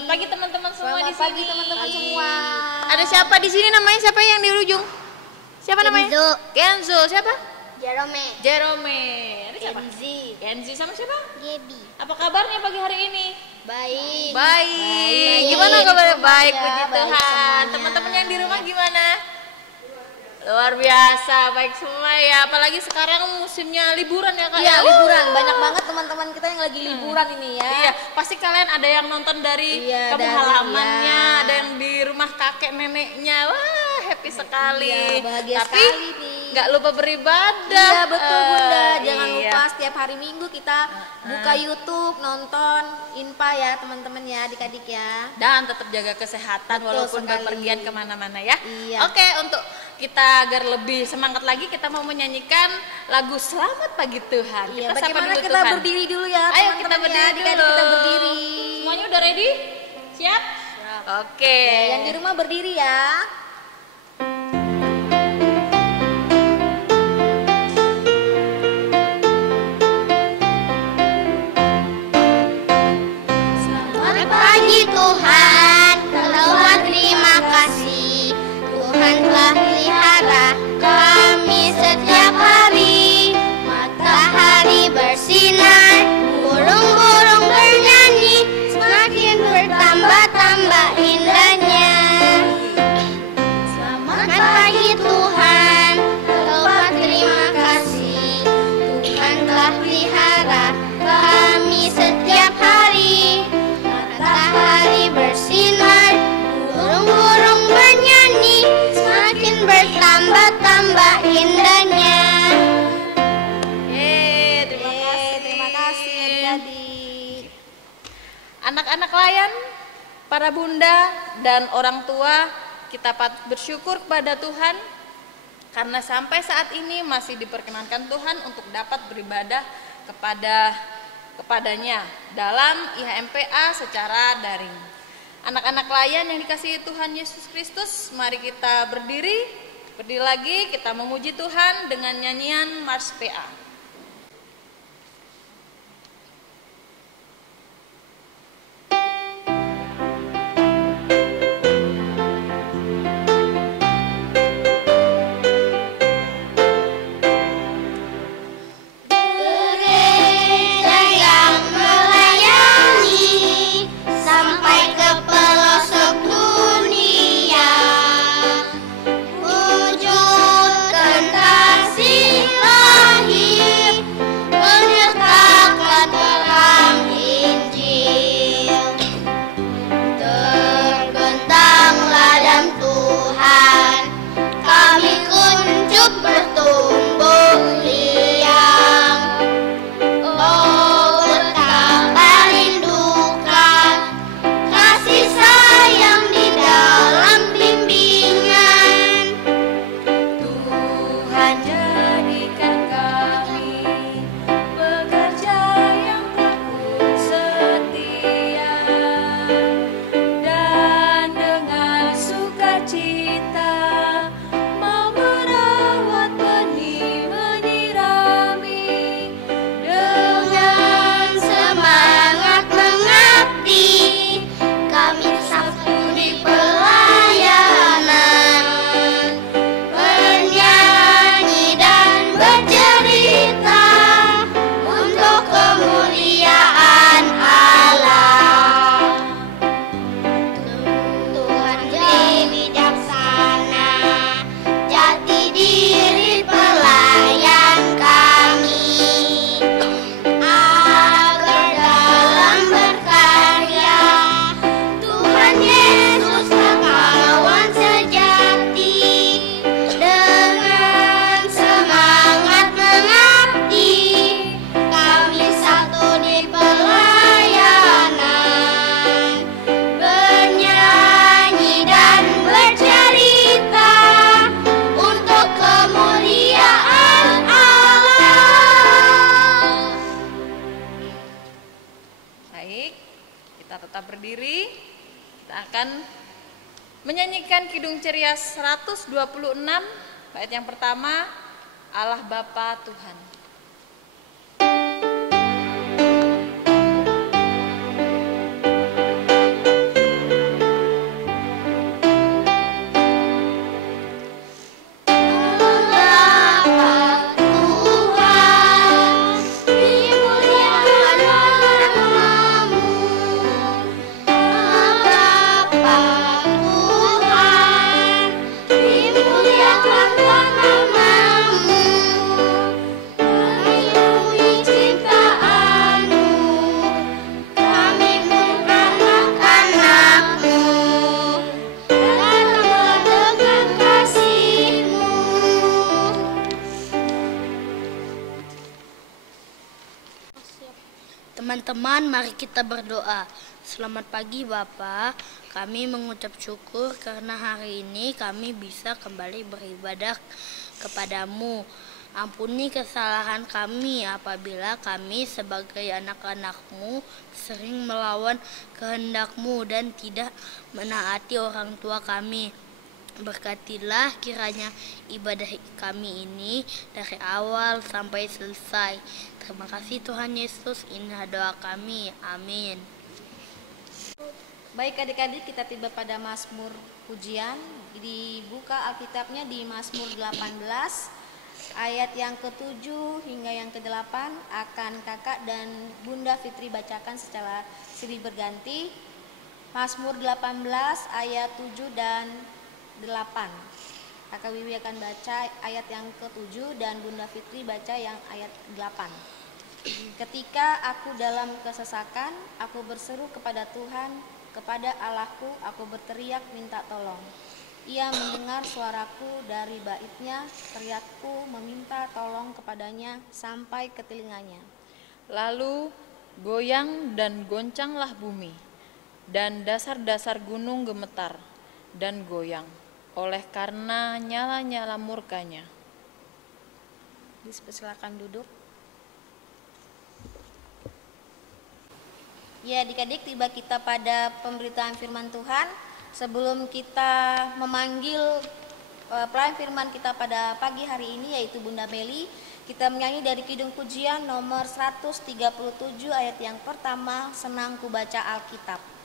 Selamat pagi teman-teman semua di Selamat sini. pagi teman-teman semua. Ada siapa di sini namanya? Siapa yang di ujung? Siapa namanya? Kenzo. Kenzo. Siapa? Jerome. Jerome. Ada siapa? Kenzi. Kenzi sama siapa? Gebi. Apa kabarnya pagi hari ini? Baik. Baik. Gimana kabarnya? Baik, Ya, puji baik Tuhan. semuanya. Teman-teman yang di rumah gimana? Luar biasa, baik semua ya. Apalagi sekarang musimnya liburan ya Kak. Iya, ya? liburan. Banyak banget teman-teman kita yang lagi liburan ini ya. Iya, pasti kalian ada yang nonton dari Iya, kampung dari- halamannya, iya. ada yang di rumah kakek neneknya. Wah, happy sekali. Iya, bahagia Tapi sekali nih. nggak lupa beribadah. Iya betul Bunda, jangan Iya. lupa setiap hari Minggu kita buka YouTube, nonton Inpa ya teman-teman ya, adik-adik ya. Dan tetap jaga kesehatan Betul walaupun sekali. berpergian kemana-mana ya. Iya. Oke, untuk kita agar lebih semangat lagi, kita mau menyanyikan lagu Selamat Pagi Tuhan. Iya, Kita sapa bagaimana dulu kita Tuhan. berdiri dulu ya Ayo teman-teman kita ya, berdiri adik-adik dulu. kita berdiri. Semuanya udah ready? Siap? Oke. Ya, yang di rumah berdiri ya. Selamat pagi Tuhan, telah terima kasih. Tuhan telah pelihara kami setiap hari. Matahari bersinar, burung-burung bernyanyi, semakin bertambah-tambah indahnya. Selamat pagi Tuhan, telah terima kasih. Tuhan telah pelihara kami setiap hari. Matahari bersinar, burung-burung bernyanyi, semakin bertambah-tambah indahnya. Terima kasih adik-adik. Anak-anak layan, para bunda dan orang tua, kita patut bersyukur kepada Tuhan karena sampai saat ini masih diperkenankan Tuhan untuk dapat beribadah kepadanya dalam IHMPA secara daring. Anak-anak layan yang dikasihi Tuhan Yesus Kristus, mari kita berdiri lagi, kita memuji Tuhan dengan nyanyian Mars PA. Gereja yang melayani sampai ke pelosok dunia, wujudkan kasih lahir, menyertakan terang Injil. Terbentanglah dalam Tuhan, kami kuncup bertumbuh liang. Oh, betapa rindukan kasih sayang di dalam bimbingan. Tuhan jadikan kami pekerja yang tekun setia, dan dengan sukacita mau merawat benih menyirami. Dengan semangat mengabdi, kami satu di pelayanan, bernyanyi dan bercerita untuk kemuliaan Allah. Tuhan jadi bijaksana, jati diri pelayan kami, agar dalam berkarya Tuhan Yesus kawan sejati. Dengan semangat mengabdi, kami satu di pelayanan, bernyanyi dan bercerita untuk kemuliaan Allah. Baik, kita tetap berdiri. Kita akan menyanyikan Kidung Ceria 126, bait yang pertama, Allah Bapa Tuhan. Teman-teman, mari kita berdoa. Selamat pagi Bapak, kami mengucap syukur karena hari ini kami bisa kembali beribadah kepadamu. Ampuni kesalahan kami apabila kami sebagai anak-anak-Mu sering melawan kehendak-Mu dan tidak menaati orang tua kami. Berkatilah kiranya ibadah kami ini dari awal sampai selesai. Terima kasih Tuhan Yesus, inilah doa kami. Amin. Baik adik-adik, kita tiba pada Mazmur pujian. Dibuka Alkitabnya di Mazmur 18 ayat yang ke-7 hingga yang ke-8 akan kakak dan Bunda Fitri bacakan secara silih berganti. Mazmur 18 ayat 7 dan 8. Kakak Wiwi akan baca ayat yang ke-7 dan Bunda Fitri baca yang ayat 8. Ketika aku dalam kesesakan, aku berseru kepada Tuhan, kepada Allahku aku berteriak minta tolong. Ia mendengar suaraku dari baitnya, teriakku meminta tolong kepadanya sampai ke telinganya. Lalu goyang dan goncanglah bumi, dan dasar-dasar gunung gemetar dan goyang, oleh karena nyala-nyala murkanya. Silakan duduk. Ya, adik-adik, tiba kita pada pemberitaan firman Tuhan. Sebelum kita memanggil pelayan firman kita pada pagi hari ini, yaitu Bunda Meli, kita menyanyi dari Kidung Pujian nomor 137 ayat yang pertama, Senang Ku Baca Alkitab.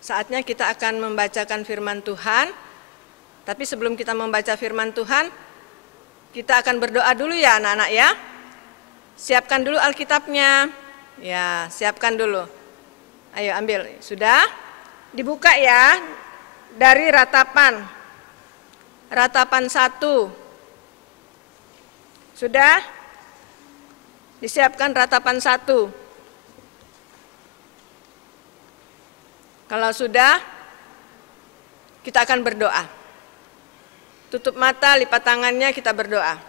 Saatnya kita akan membacakan firman Tuhan. Tapi sebelum kita membaca firman Tuhan, kita akan berdoa dulu ya anak-anak ya. Siapkan dulu Alkitabnya. Ya, siapkan dulu. Ayo ambil. Sudah? Dibuka ya. Dari ratapan. Ratapan 1. Sudah? Disiapkan ratapan 1. Kalau sudah, kita akan berdoa. Tutup mata, lipat tangannya, kita berdoa.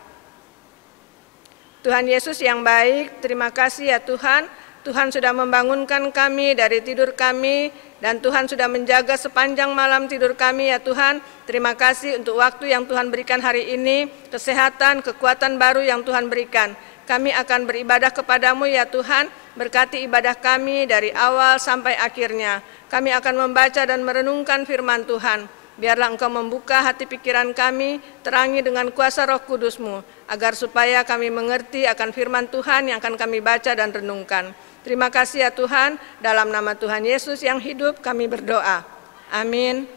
Tuhan Yesus yang baik, terima kasih ya Tuhan. Tuhan sudah membangunkan kami dari tidur kami, dan Tuhan sudah menjaga sepanjang malam tidur kami ya Tuhan. Terima kasih untuk waktu yang Tuhan berikan hari ini, kesehatan, kekuatan baru yang Tuhan berikan. Kami akan beribadah kepadamu ya Tuhan, berkati ibadah kami dari awal sampai akhirnya. Kami akan membaca dan merenungkan firman Tuhan. Biarlah Engkau membuka hati pikiran kami, terangi dengan kuasa Roh Kudus-Mu, agar supaya kami mengerti akan firman Tuhan yang akan kami baca dan renungkan. Terima kasih ya Tuhan, dalam nama Tuhan Yesus yang hidup kami berdoa. Amin.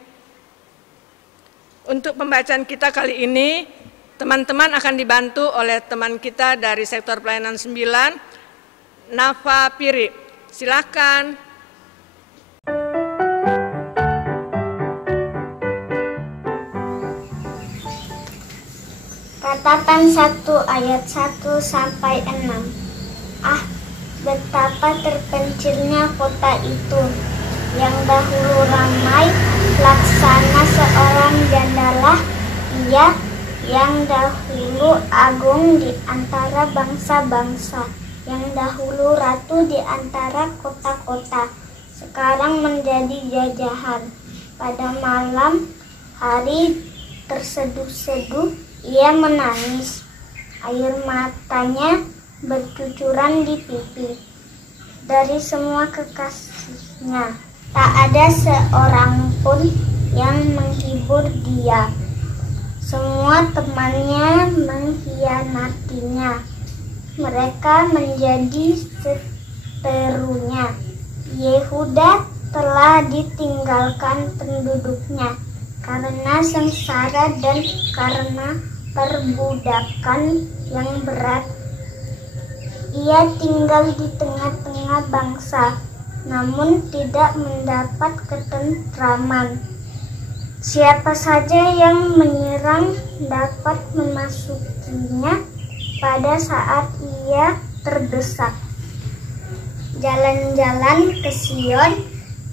Untuk pembacaan kita kali ini, teman-teman akan dibantu oleh teman kita dari sektor pelayanan 9, Nafa Piri. Silakan. Ratapan 1 ayat 1 sampai 6. Ah, betapa terpencilnya kota itu, yang dahulu ramai laksana seorang jandalah, ia yang dahulu agung di antara bangsa-bangsa, yang dahulu ratu di antara kota-kota, sekarang menjadi jajahan. Pada malam hari terseduh-seduh, ia menangis, air matanya bercucuran di pipi. Dari semua kekasihnya, tak ada seorang pun yang menghibur dia. Semua temannya mengkhianatinya. Mereka menjadi seterunya. Yehuda telah ditinggalkan penduduknya. karena sengsara dan karena perbudakan yang berat. Ia tinggal di tengah-tengah bangsa, namun tidak mendapat ketentraman. Siapa saja yang menyerang dapat memasukinya pada saat ia terdesak. Jalan-jalan ke Sion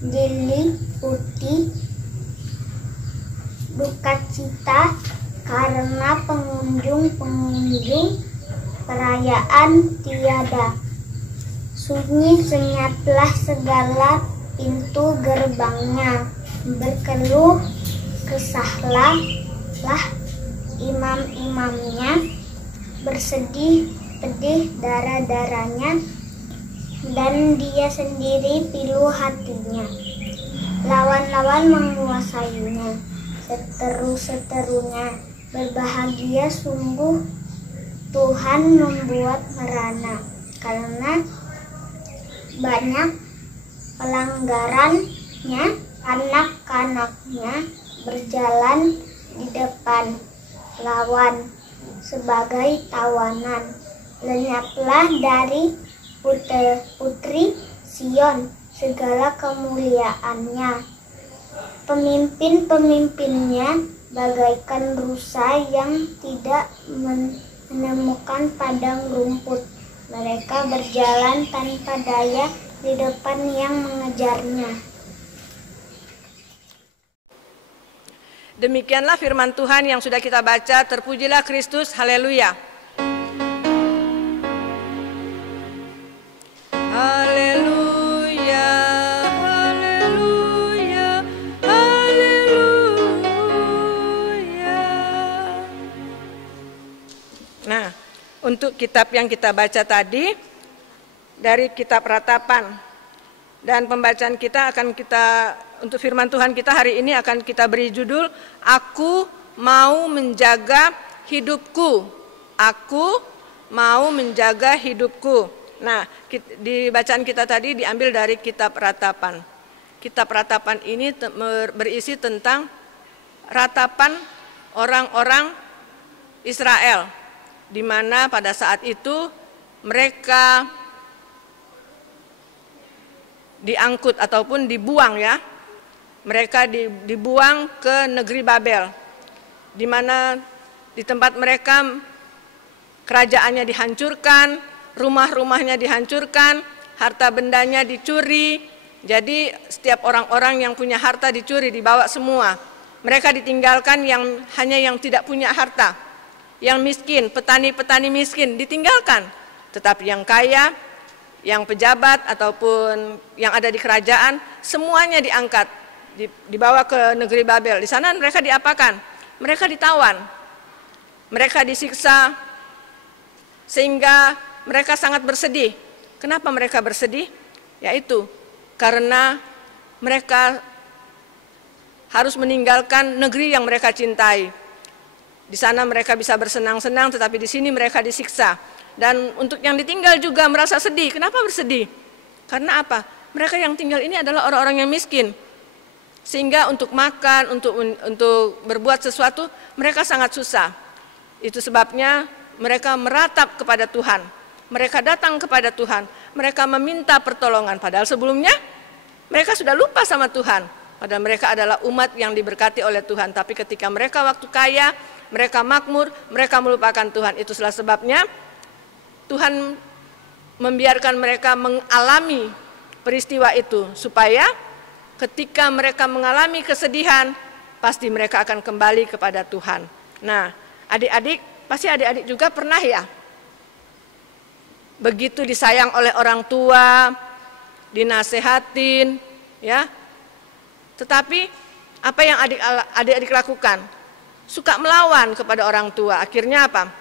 diliputi duka cita karena pengunjung-pengunjung perayaan tiada. Sunyi senyaplah segala pintu gerbangnya, berkeluh kesahlah imam-imamnya, bersedih pedih darah-darahnya, dan dia sendiri pilu hatinya. Lawan-lawan menguasainya, seteru-seterunya, berbahagia sungguh Tuhan membuat merana, karena banyak pelanggarannya. Anak-anaknya berjalan di depan lawan sebagai tawanan. Lenyaplah dari putri Sion segala kemuliaannya. Pemimpin-pemimpinnya bagaikan rusa yang tidak menemukan padang rumput. Mereka berjalan tanpa daya di depan yang mengejarnya. Demikianlah firman Tuhan yang sudah kita baca. Terpujilah Kristus, haleluya. Haleluya, haleluya, haleluya. Nah, untuk kitab yang kita baca tadi dari kitab Ratapan, dan pembacaan kita untuk firman Tuhan kita hari ini akan kita beri judul, Aku mau menjaga hidupku. Aku mau menjaga hidupku. Nah, di bacaan kita tadi diambil dari kitab Ratapan. Kitab Ratapan ini berisi tentang ratapan orang-orang Israel, di mana pada saat itu mereka diangkut ataupun dibuang ya. Mereka dibuang ke negeri Babel, di mana di tempat mereka kerajaannya dihancurkan, rumah-rumahnya dihancurkan, harta bendanya dicuri. Jadi setiap orang-orang yang punya harta dicuri, dibawa semua. Mereka ditinggalkan hanya yang tidak punya harta, yang miskin, petani-petani miskin ditinggalkan. Tetapi yang kaya, yang pejabat ataupun yang ada di kerajaan, semuanya diangkat, dibawa ke negeri Babel. Di sana mereka diapakan? Mereka ditawan, mereka disiksa, sehingga mereka sangat bersedih. Kenapa mereka bersedih? Yaitu karena mereka harus meninggalkan negeri yang mereka cintai. Di sana mereka bisa bersenang-senang, tetapi di sini mereka disiksa. Dan untuk yang ditinggal juga merasa sedih. Kenapa bersedih? Karena apa? Mereka yang tinggal ini adalah orang-orang yang miskin. Sehingga untuk makan, untuk berbuat sesuatu, mereka sangat susah. Itu sebabnya mereka meratap kepada Tuhan. Mereka datang kepada Tuhan. Mereka meminta pertolongan. Padahal sebelumnya mereka sudah lupa sama Tuhan. Padahal mereka adalah umat yang diberkati oleh Tuhan. Tapi ketika mereka waktu kaya, mereka makmur, mereka melupakan Tuhan. Itulah sebabnya Tuhan membiarkan mereka mengalami peristiwa itu, supaya ketika mereka mengalami kesedihan, pasti mereka akan kembali kepada Tuhan. Nah, adik-adik, pasti adik-adik juga pernah ya, begitu disayang oleh orang tua, dinasehatin, ya. Tetapi apa yang adik-adik lakukan? Suka melawan kepada orang tua. Akhirnya apa?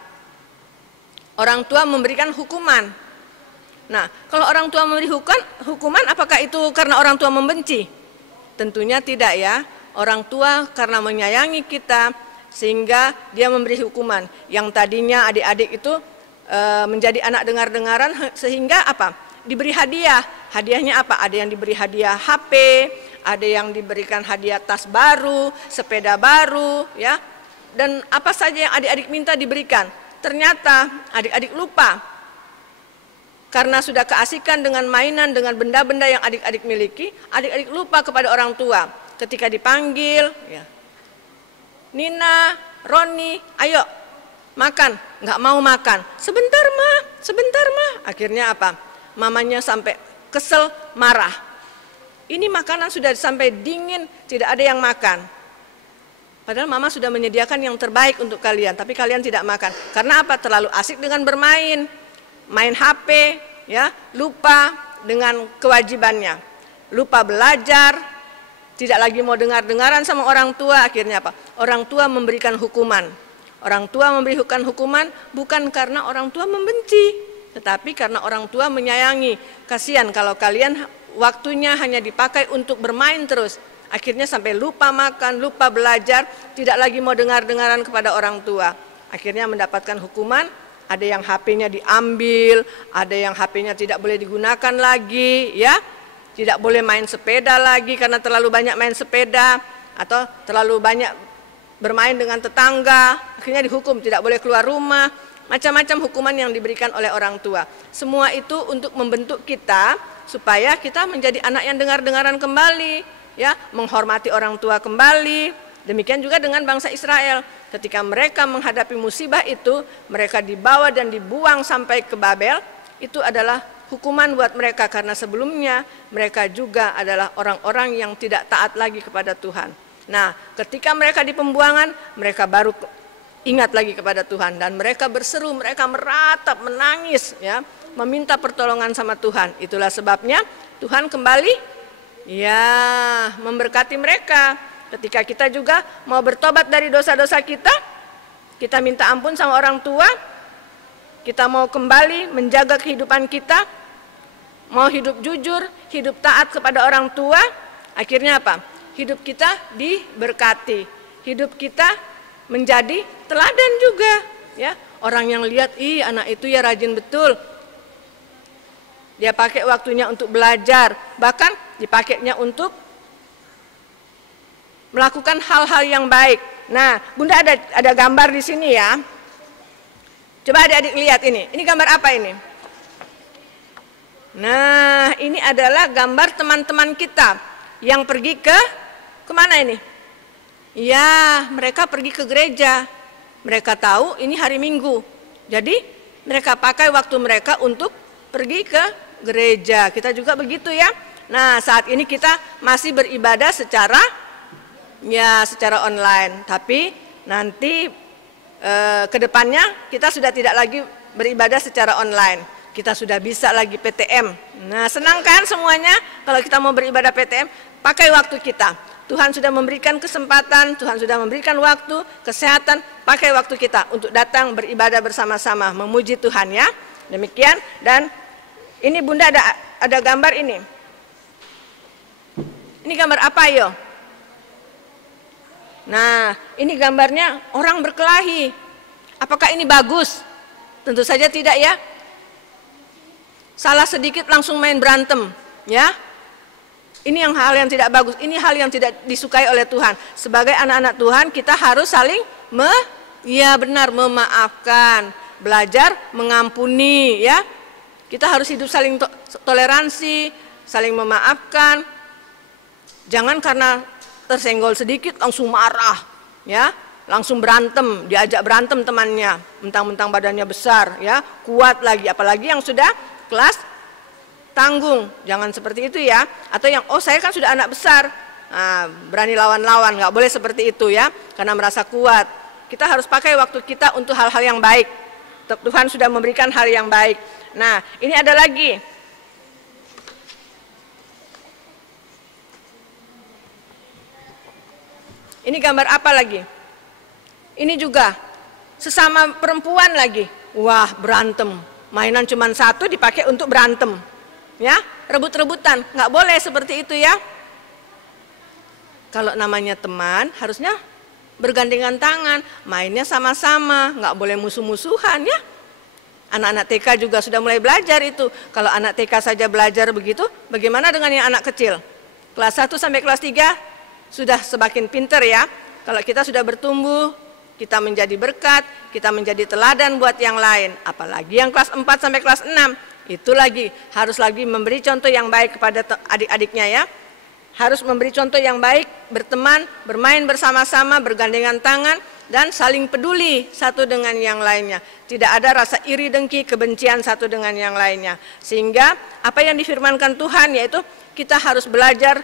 Orang tua memberikan hukuman. Nah, kalau orang tua memberi hukuman, apakah itu karena orang tua membenci? Tentunya tidak ya. Orang tua karena menyayangi kita, sehingga dia memberi hukuman. Yang tadinya adik-adik itu menjadi anak dengar-dengaran, sehingga apa? Diberi hadiah. Hadiahnya apa? Ada yang diberi hadiah HP, ada yang diberikan hadiah tas baru, sepeda baru, ya. Dan apa saja yang adik-adik minta diberikan. Ternyata adik-adik lupa. Karena sudah keasikan dengan mainan, dengan benda-benda yang adik-adik miliki, adik-adik lupa kepada orang tua. Ketika dipanggil, ya, Nina, Roni, ayo makan, nggak mau makan. Sebentar mah. Akhirnya apa? Mamanya sampai kesel, marah. Ini makanan sudah sampai dingin, tidak ada yang makan. Padahal mama sudah menyediakan yang terbaik untuk kalian, tapi kalian tidak makan. Karena apa? Terlalu asik dengan bermain, main HP, ya, lupa dengan kewajibannya, lupa belajar, tidak lagi mau dengar-dengaran sama orang tua. Akhirnya apa? Orang tua memberikan hukuman. Orang tua memberikan hukuman bukan karena orang tua membenci, tetapi karena orang tua menyayangi. Kasihan kalau kalian waktunya hanya dipakai untuk bermain terus. Akhirnya sampai lupa makan, lupa belajar, tidak lagi mau dengar-dengaran kepada orang tua. Akhirnya mendapatkan hukuman, ada yang HP-nya diambil, ada yang HP-nya tidak boleh digunakan lagi, ya. Tidak boleh main sepeda lagi karena terlalu banyak main sepeda, atau terlalu banyak bermain dengan tetangga, akhirnya dihukum, tidak boleh keluar rumah. Macam-macam hukuman yang diberikan oleh orang tua. Semua itu untuk membentuk kita supaya kita menjadi anak yang dengar-dengaran kembali, ya, menghormati orang tua kembali. Demikian juga dengan bangsa Israel. Ketika mereka menghadapi musibah itu, mereka dibawa dan dibuang sampai ke Babel. Itu adalah hukuman buat mereka karena sebelumnya mereka juga adalah orang-orang yang tidak taat lagi kepada Tuhan. Nah, ketika mereka di pembuangan, mereka baru ingat lagi kepada Tuhan dan mereka berseru, mereka meratap, menangis, ya, meminta pertolongan sama Tuhan. Itulah sebabnya Tuhan kembali, ya, memberkati mereka. Ketika kita juga mau bertobat dari dosa-dosa kita minta ampun sama orang tua, kita mau kembali menjaga kehidupan kita, mau hidup jujur, hidup taat kepada orang tua, akhirnya apa? Hidup kita diberkati, hidup kita menjadi teladan juga, ya. Orang yang lihat, ih, anak itu ya rajin betul. Dia pakai waktunya untuk belajar, bahkan dipakainya untuk melakukan hal-hal yang baik. Nah, Bunda ada gambar di sini, ya. Coba adik-adik lihat ini. Ini gambar apa ini? Nah, ini adalah gambar teman-teman kita yang pergi kemana ini? Ya, mereka pergi ke gereja. Mereka tahu ini hari Minggu. Jadi, mereka pakai waktu mereka untuk pergi ke gereja. Kita juga begitu, ya. Nah, saat ini kita masih beribadah secara online. Tapi nanti ke depannya kita sudah tidak lagi beribadah secara online. Kita sudah bisa lagi PTM. Nah, senang kan semuanya kalau kita mau beribadah PTM? Pakai waktu kita. Tuhan sudah memberikan kesempatan, Tuhan sudah memberikan waktu, kesehatan, pakai waktu kita untuk datang beribadah bersama-sama, memuji Tuhan, ya. Demikian, dan ini Bunda ada gambar ini. Ini gambar apa, yo? Nah, ini gambarnya orang berkelahi. Apakah ini bagus? Tentu saja tidak, ya. Salah sedikit langsung main berantem, ya. Ini hal yang tidak bagus, ini hal yang tidak disukai oleh Tuhan. Sebagai anak-anak Tuhan, kita harus saling memaafkan, belajar mengampuni, ya. Kita harus hidup saling toleransi, saling memaafkan. Jangan karena tersenggol sedikit langsung marah, ya, langsung berantem, diajak berantem temannya, mentang-mentang badannya besar, ya, kuat lagi, apalagi yang sudah kelas tanggung. Jangan seperti itu, ya. Atau yang, oh saya kan sudah anak besar, nah, berani lawan-lawan, nggak boleh seperti itu, ya, karena merasa kuat. Kita harus pakai waktu kita untuk hal-hal yang baik. Tuhan sudah memberikan hal yang baik. Nah, ini ada lagi. Ini gambar apa lagi? Ini juga sesama perempuan lagi. Wah, berantem. Mainan cuma satu dipakai untuk berantem. Ya, rebut-rebutan. Nggak boleh seperti itu, ya. Kalau namanya teman, harusnya bergandengan tangan, mainnya sama-sama, nggak boleh musuh-musuhan, ya. Anak-anak TK juga sudah mulai belajar itu. Kalau anak TK saja belajar begitu, bagaimana dengan yang anak kecil? Kelas 1 sampai kelas 3 sudah semakin pinter ya. Kalau kita sudah bertumbuh, kita menjadi berkat, kita menjadi teladan buat yang lain. Apalagi yang kelas 4 sampai kelas 6, itu lagi harus lagi memberi contoh yang baik kepada adik-adiknya ya. Harus memberi contoh yang baik, berteman, bermain bersama-sama, bergandengan tangan, dan saling peduli satu dengan yang lainnya. Tidak ada rasa iri dengki, kebencian satu dengan yang lainnya. Sehingga apa yang difirmankan Tuhan yaitu kita harus belajar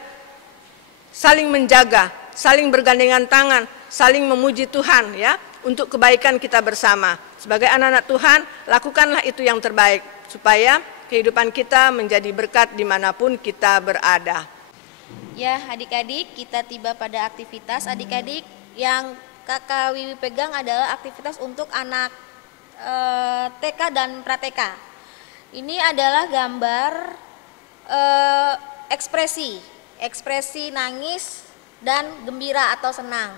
saling menjaga, saling bergandengan tangan, saling memuji Tuhan ya, untuk kebaikan kita bersama. Sebagai anak-anak Tuhan, lakukanlah itu yang terbaik supaya kehidupan kita menjadi berkat dimanapun kita berada. Ya, adik-adik, kita tiba pada aktivitas. Adik-adik, yang Kakak Wiwi pegang adalah aktivitas untuk anak TK dan pra-TK. Ini adalah gambar ekspresi nangis dan gembira atau senang.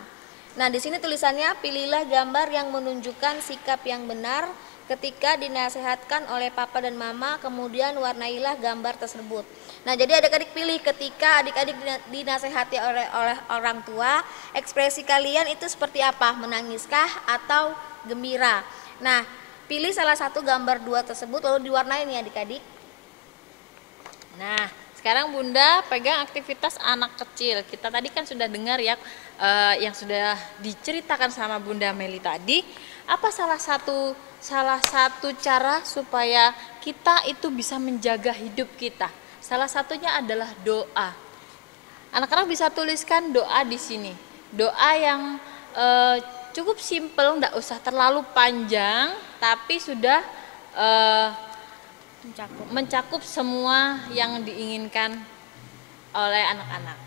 Nah, di sini tulisannya, pilihlah gambar yang menunjukkan sikap yang benar ketika dinasehatkan oleh papa dan mama, kemudian warnailah gambar tersebut. Nah, jadi adik-adik pilih ketika adik-adik dinasehati oleh orang tua, ekspresi kalian itu seperti apa? Menangiskah atau gembira? Nah, pilih salah satu gambar dua tersebut lalu diwarnai nih adik-adik. Nah, sekarang Bunda pegang aktivitas anak kecil. Kita tadi kan sudah dengar ya yang sudah diceritakan sama Bunda Meli tadi. Apa salah satu cara supaya kita itu bisa menjaga hidup kita? Salah satunya adalah doa. Anak-anak bisa tuliskan doa di sini. Doa yang cukup simpel, enggak usah terlalu panjang, tapi sudah mencakup semua yang diinginkan oleh anak-anak.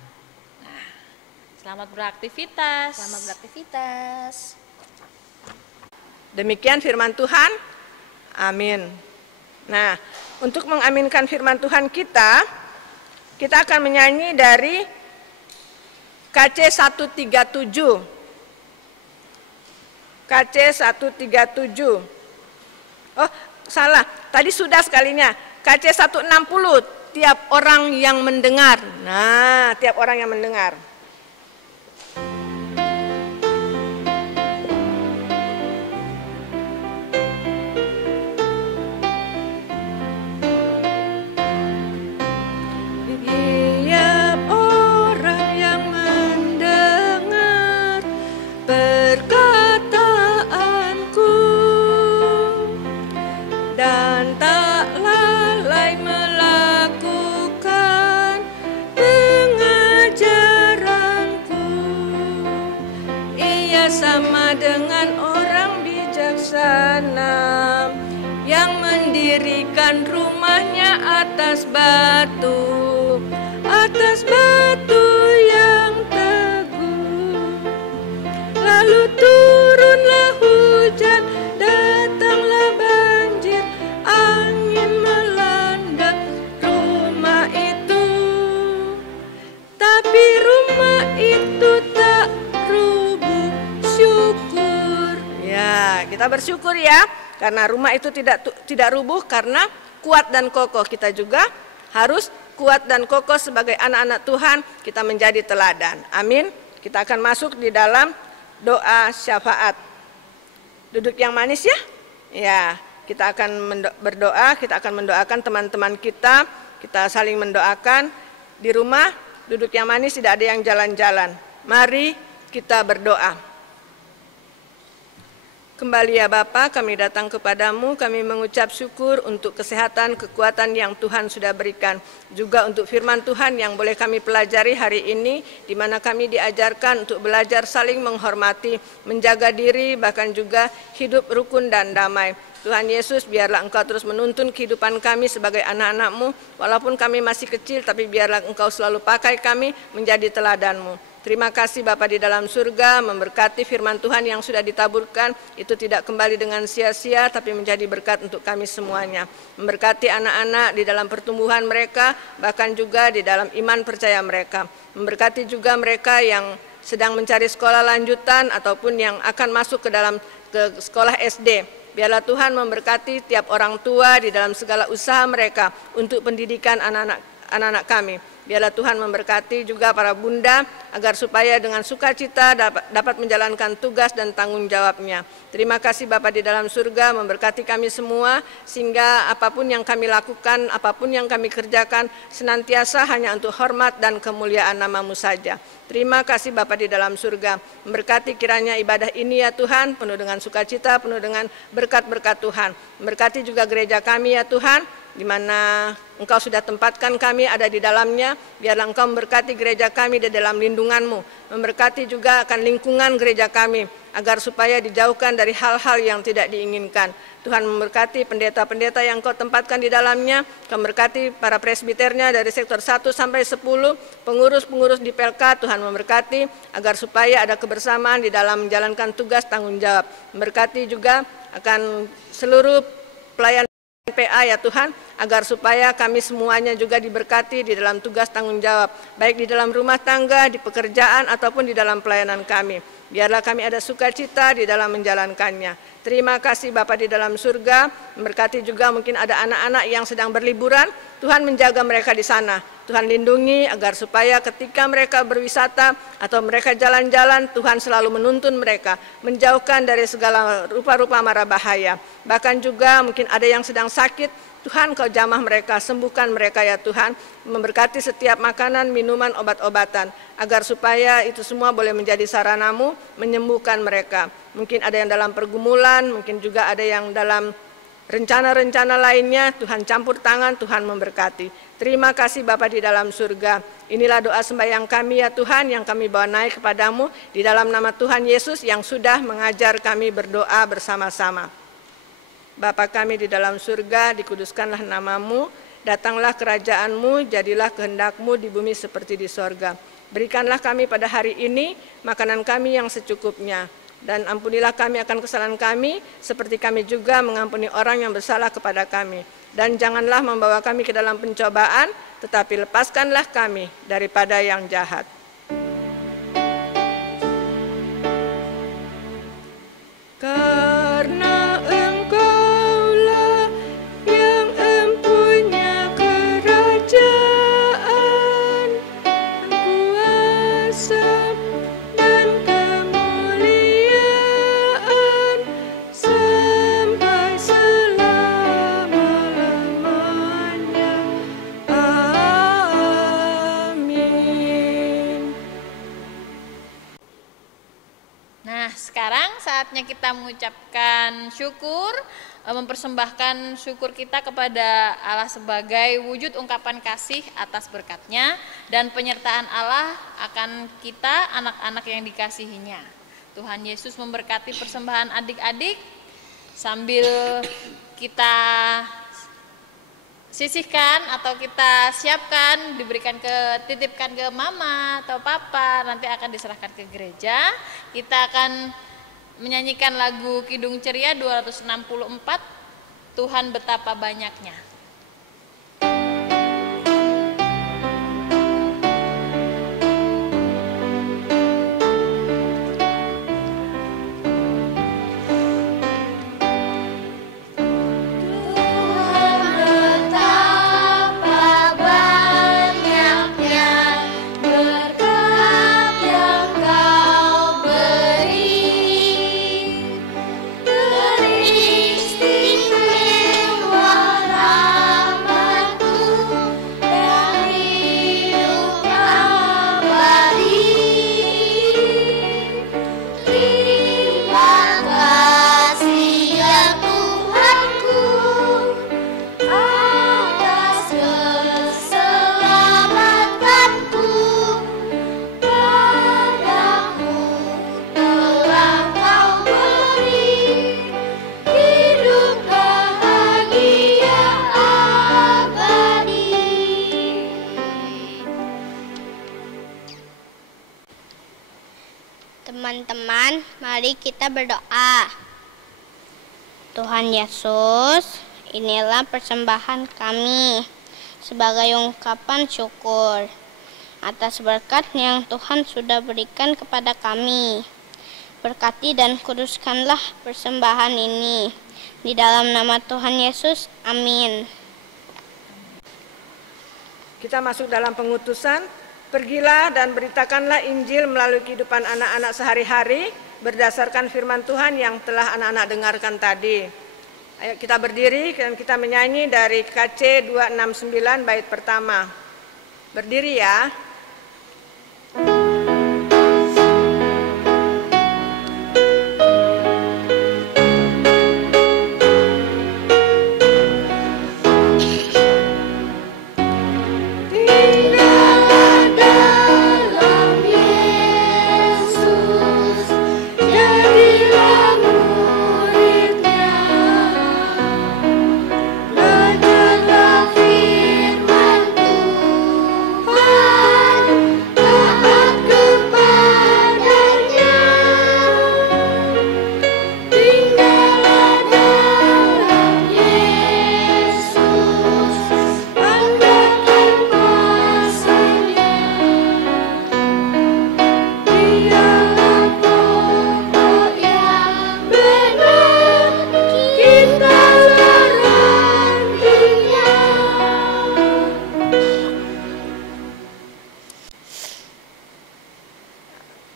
Nah, selamat beraktivitas. Selamat beraktivitas. Demikian firman Tuhan. Amin. Nah, untuk mengaminkan firman Tuhan kita akan menyanyi dari KC 137. KC 137. Oh, salah. Tadi sudah sekalinya. KC 160, tiap orang yang mendengar. Nah, tiap orang yang mendengar. Sama dengan orang bijaksana yang mendirikan rumahnya atas batu yang teguh. Lalu turunlah hujan, datanglah banjir, angin melanda rumah itu, tapi rumah itu tak rubuh. Syukur. Ya, kita bersyukur ya, karena rumah itu tidak rubuh karena kuat dan kokoh. Kita juga harus kuat dan kokoh sebagai anak-anak Tuhan, kita menjadi teladan. Amin. Kita akan masuk di dalam doa syafaat. Duduk yang manis ya. Ya, kita akan berdoa, kita akan mendoakan teman-teman kita saling mendoakan. Di rumah, duduk yang manis, tidak ada yang jalan-jalan. Mari kita berdoa. Kembali ya Bapa, kami datang kepadamu, kami mengucap syukur untuk kesehatan, kekuatan yang Tuhan sudah berikan. Juga untuk firman Tuhan yang boleh kami pelajari hari ini, di mana kami diajarkan untuk belajar saling menghormati, menjaga diri, bahkan juga hidup rukun dan damai. Tuhan Yesus, biarlah Engkau terus menuntun kehidupan kami sebagai anak-anak-Mu, walaupun kami masih kecil, tapi biarlah Engkau selalu pakai kami menjadi teladan-Mu. Terima kasih Bapa di dalam surga, memberkati firman Tuhan yang sudah ditaburkan, itu tidak kembali dengan sia-sia, tapi menjadi berkat untuk kami semuanya. Memberkati anak-anak di dalam pertumbuhan mereka, bahkan juga di dalam iman percaya mereka. Memberkati juga mereka yang sedang mencari sekolah lanjutan, ataupun yang akan masuk ke dalam ke sekolah SD. Biarlah Tuhan memberkati tiap orang tua di dalam segala usaha mereka untuk pendidikan anak-anak kami. Biarlah Tuhan memberkati juga para bunda agar supaya dengan sukacita dapat menjalankan tugas dan tanggung jawabnya. Terima kasih Bapa di dalam surga, memberkati kami semua sehingga apapun yang kami lakukan, apapun yang kami kerjakan senantiasa hanya untuk hormat dan kemuliaan nama-Mu saja. Terima kasih Bapa di dalam surga, memberkati kiranya ibadah ini ya Tuhan penuh dengan sukacita, penuh dengan berkat-berkat Tuhan. Memberkati juga gereja kami ya Tuhan, di mana Engkau sudah tempatkan kami ada di dalamnya. Biarlah Engkau memberkati gereja kami di dalam lindungan-Mu. Memberkati juga akan lingkungan gereja kami, agar supaya dijauhkan dari hal-hal yang tidak diinginkan. Tuhan memberkati pendeta-pendeta yang Engkau tempatkan di dalamnya. Engkau memberkati para presbiternya dari sektor 1 sampai 10, pengurus-pengurus di PLK. Tuhan memberkati agar supaya ada kebersamaan di dalam menjalankan tugas tanggung jawab. Memberkati juga akan seluruh pelayan PA ya Tuhan, agar supaya kami semuanya juga diberkati di dalam tugas tanggung jawab, baik di dalam rumah tangga, di pekerjaan, ataupun di dalam pelayanan kami. Biarlah kami ada sukacita di dalam menjalankannya. Terima kasih Bapa di dalam surga, memberkati juga mungkin ada anak-anak yang sedang berliburan, Tuhan menjaga mereka di sana. Tuhan lindungi agar supaya ketika mereka berwisata atau mereka jalan-jalan, Tuhan selalu menuntun mereka, menjauhkan dari segala rupa-rupa mara bahaya. Bahkan juga mungkin ada yang sedang sakit, Tuhan Kau jamah mereka, sembuhkan mereka ya Tuhan, memberkati setiap makanan, minuman, obat-obatan, agar supaya itu semua boleh menjadi sarana-Mu, menyembuhkan mereka. Mungkin ada yang dalam pergumulan, mungkin juga ada yang dalam rencana-rencana lainnya, Tuhan campur tangan, Tuhan memberkati. Terima kasih Bapa di dalam surga. Inilah doa sembahyang kami ya Tuhan, yang kami bawa naik kepadamu, di dalam nama Tuhan Yesus yang sudah mengajar kami berdoa bersama-sama. Bapa kami di dalam surga, dikuduskanlah nama-Mu, datanglah kerajaan-Mu, jadilah kehendak-Mu di bumi seperti di sorga. Berikanlah kami pada hari ini makanan kami yang secukupnya, dan ampunilah kami akan kesalahan kami, seperti kami juga mengampuni orang yang bersalah kepada kami. Dan janganlah membawa kami ke dalam pencobaan, tetapi lepaskanlah kami daripada yang jahat. Karena Engkaulah yang empunya kerajaan, kuasa dan kemuliaan sampai selama-lamanya. Amin. Nah, sekarang saatnya kita mengucapkan syukur, mempersembahkan syukur kita kepada Allah sebagai wujud ungkapan kasih atas berkat-Nya dan penyertaan Allah akan kita, anak-anak yang dikasihinya. Tuhan Yesus memberkati persembahan adik-adik sambil kita sisihkan atau kita siapkan, titipkan ke mama atau papa, nanti akan diserahkan ke gereja. Kita akan menyanyikan lagu Kidung Ceria 264, Tuhan Betapa Banyaknya. Teman-teman, mari kita berdoa. Tuhan Yesus, inilah persembahan kami sebagai ungkapan syukur atas berkat yang Tuhan sudah berikan kepada kami. Berkati dan kuduskanlah persembahan ini, Di dalam nama Tuhan Yesus, amin. Kita masuk dalam pengutusan. Pergilah dan beritakanlah Injil melalui kehidupan anak-anak sehari-hari berdasarkan firman Tuhan yang telah anak-anak dengarkan tadi. Ayo kita berdiri dan kita menyanyi dari KC 269 bait pertama. Berdiri ya.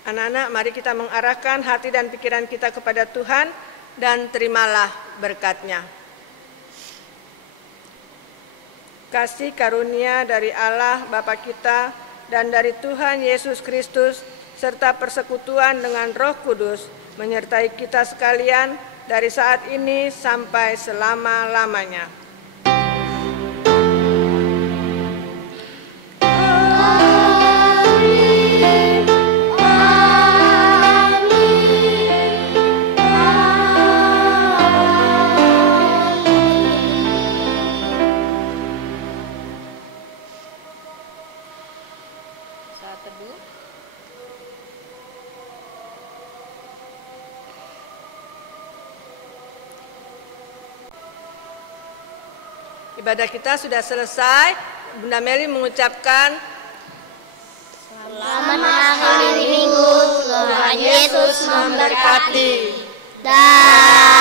Anak-anak, mari kita mengarahkan hati dan pikiran kita kepada Tuhan dan terimalah berkat-Nya. Kasih karunia dari Allah Bapa kita dan dari Tuhan Yesus Kristus serta persekutuan dengan Roh Kudus menyertai kita sekalian dari saat ini sampai selama-lamanya. Ibadah kita sudah selesai. Bunda Meli mengucapkan Selamat mengakhiri minggu. Tuhan Yesus memberkati. Dan